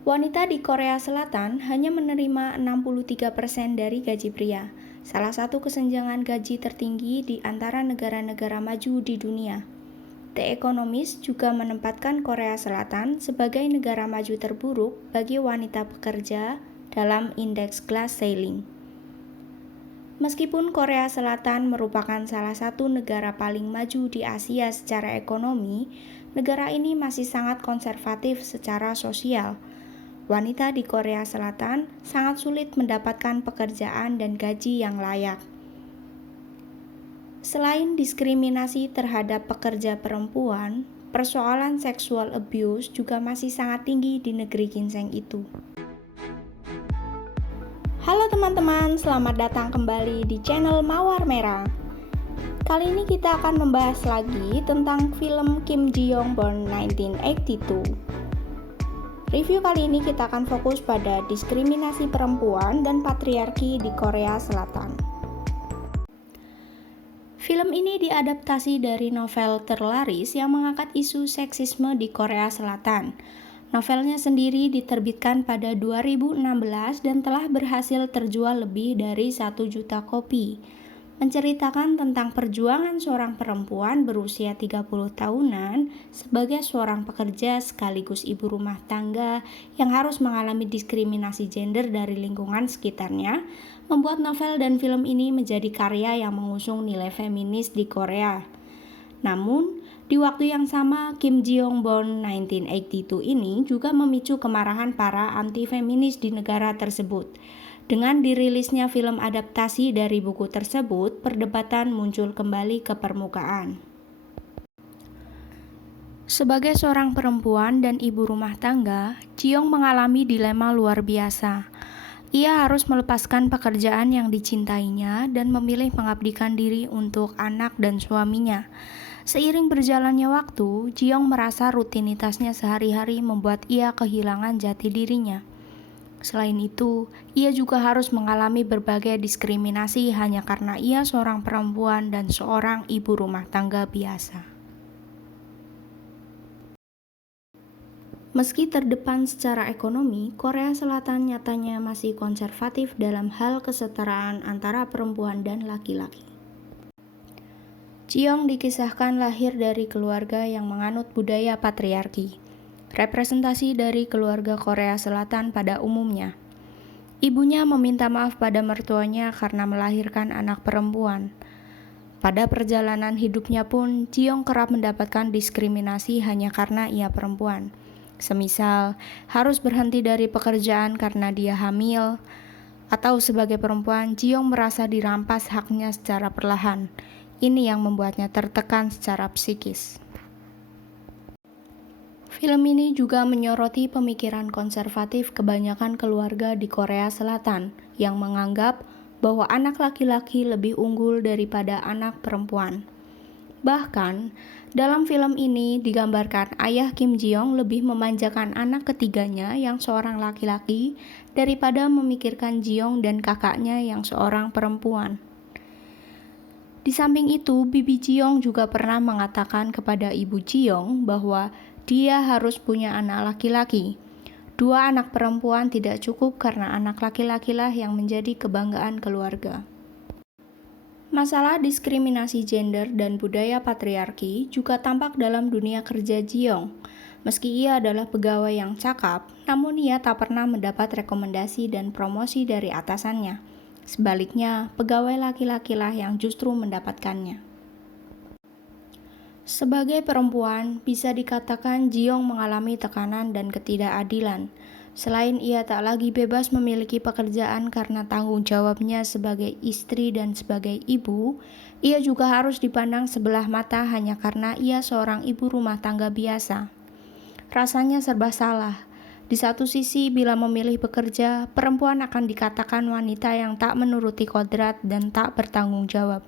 Wanita di Korea Selatan hanya menerima 63% dari gaji pria, salah satu kesenjangan gaji tertinggi di antara negara-negara maju di dunia. The Economist juga menempatkan Korea Selatan sebagai negara maju terburuk bagi wanita pekerja dalam indeks Glass Ceiling. Meskipun Korea Selatan merupakan salah satu negara paling maju di Asia secara ekonomi, negara ini masih sangat konservatif secara sosial. Wanita di Korea Selatan sangat sulit mendapatkan pekerjaan dan gaji yang layak. Selain diskriminasi terhadap pekerja perempuan, persoalan sexual abuse juga masih sangat tinggi di negeri ginseng itu. Halo teman-teman, selamat datang kembali di channel Mawar Merah. Kali ini kita akan membahas lagi tentang film Kim Ji Young Born 1982. Review kali ini kita akan fokus pada diskriminasi perempuan dan patriarki di Korea Selatan. Film ini diadaptasi dari novel terlaris yang mengangkat isu seksisme di Korea Selatan. Novelnya sendiri diterbitkan pada 2016 dan telah berhasil terjual lebih dari 1 juta kopi. Menceritakan tentang perjuangan seorang perempuan berusia 30 tahunan sebagai seorang pekerja sekaligus ibu rumah tangga yang harus mengalami diskriminasi gender dari lingkungan sekitarnya, membuat novel dan film ini menjadi karya yang mengusung nilai feminis di Korea. Namun, di waktu yang sama, Kim Ji Young Born 1982 ini juga memicu kemarahan para anti-feminis di negara tersebut. Dengan dirilisnya film adaptasi dari buku tersebut, perdebatan muncul kembali ke permukaan. Sebagai seorang perempuan dan ibu rumah tangga, Ji Young mengalami dilema luar biasa. Ia harus melepaskan pekerjaan yang dicintainya dan memilih mengabdikan diri untuk anak dan suaminya. Seiring berjalannya waktu, Ji Young merasa rutinitasnya sehari-hari membuat ia kehilangan jati dirinya. Selain itu, ia juga harus mengalami berbagai diskriminasi hanya karena ia seorang perempuan dan seorang ibu rumah tangga biasa. Meski terdepan secara ekonomi, Korea Selatan nyatanya masih konservatif dalam hal kesetaraan antara perempuan dan laki-laki. Ji Young dikisahkan lahir dari keluarga yang menganut budaya patriarki, representasi dari keluarga Korea Selatan pada umumnya. Ibunya meminta maaf pada mertuanya karena melahirkan anak perempuan. Pada perjalanan hidupnya pun, Ji Young kerap mendapatkan diskriminasi hanya karena ia perempuan. Semisal, harus berhenti dari pekerjaan karena dia hamil, atau sebagai perempuan, Ji Young merasa dirampas haknya secara perlahan. Ini yang membuatnya tertekan secara psikis. Film ini juga menyoroti pemikiran konservatif kebanyakan keluarga di Korea Selatan yang menganggap bahwa anak laki-laki lebih unggul daripada anak perempuan. Bahkan, dalam film ini digambarkan ayah Kim Ji Young lebih memanjakan anak ketiganya yang seorang laki-laki daripada memikirkan Ji Young dan kakaknya yang seorang perempuan. Di samping itu, Bibi Ji Young juga pernah mengatakan kepada Ibu Ji Young bahwa dia harus punya anak laki-laki. 2 anak perempuan tidak cukup karena anak laki-lakilah yang menjadi kebanggaan keluarga. Masalah diskriminasi gender dan budaya patriarki juga tampak dalam dunia kerja Ji Young. Meski ia adalah pegawai yang cakap, namun ia tak pernah mendapat rekomendasi dan promosi dari atasannya. Sebaliknya, pegawai laki-lakilah yang justru mendapatkannya. Sebagai perempuan, bisa dikatakan Ji Young mengalami tekanan dan ketidakadilan. Selain ia tak lagi bebas memiliki pekerjaan karena tanggung jawabnya sebagai istri dan sebagai ibu, ia juga harus dipandang sebelah mata hanya karena ia seorang ibu rumah tangga biasa. Rasanya serba salah. Di satu sisi, bila memilih bekerja, perempuan akan dikatakan wanita yang tak menuruti kodrat dan tak bertanggung jawab.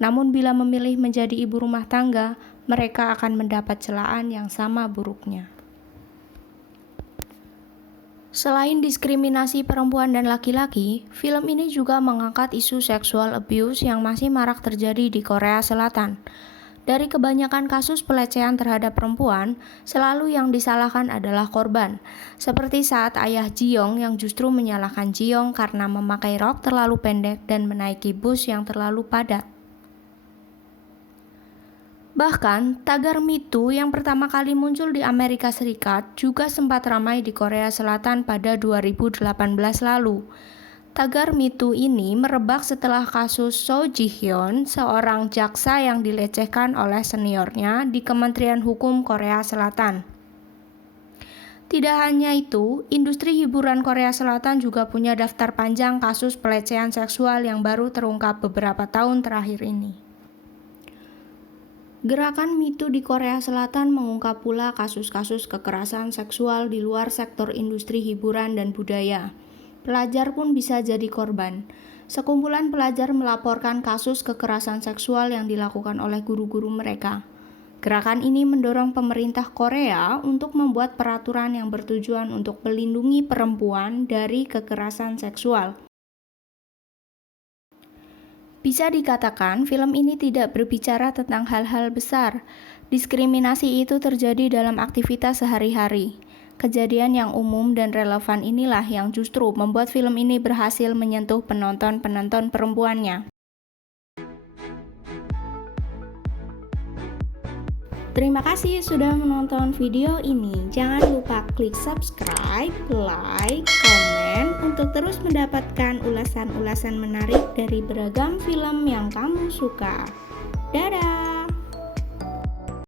Namun bila memilih menjadi ibu rumah tangga, mereka akan mendapat celaan yang sama buruknya. Selain diskriminasi perempuan dan laki-laki, film ini juga mengangkat isu sexual abuse yang masih marak terjadi di Korea Selatan. Dari kebanyakan kasus pelecehan terhadap perempuan, selalu yang disalahkan adalah korban. Seperti saat ayah Jiong yang justru menyalahkan Jiong karena memakai rok terlalu pendek dan menaiki bus yang terlalu padat. Bahkan, tagar Me Too yang pertama kali muncul di Amerika Serikat juga sempat ramai di Korea Selatan pada 2018 lalu. Tagar Me Too ini merebak setelah kasus So Ji-hyun, seorang jaksa yang dilecehkan oleh seniornya di Kementerian Hukum Korea Selatan. Tidak hanya itu, industri hiburan Korea Selatan juga punya daftar panjang kasus pelecehan seksual yang baru terungkap beberapa tahun terakhir ini. Gerakan Me Too di Korea Selatan mengungkap pula kasus-kasus kekerasan seksual di luar sektor industri hiburan dan budaya. Pelajar pun bisa jadi korban. Sekumpulan pelajar melaporkan kasus kekerasan seksual yang dilakukan oleh guru-guru mereka. Gerakan ini mendorong pemerintah Korea untuk membuat peraturan yang bertujuan untuk melindungi perempuan dari kekerasan seksual. Bisa dikatakan, film ini tidak berbicara tentang hal-hal besar. Diskriminasi itu terjadi dalam aktivitas sehari-hari. Kejadian yang umum dan relevan inilah yang justru membuat film ini berhasil menyentuh penonton-penonton perempuannya. Terima kasih sudah menonton video ini. Jangan lupa klik subscribe, like, komen untuk terus mendapatkan ulasan-ulasan menarik dari beragam film yang kamu suka. Dadah!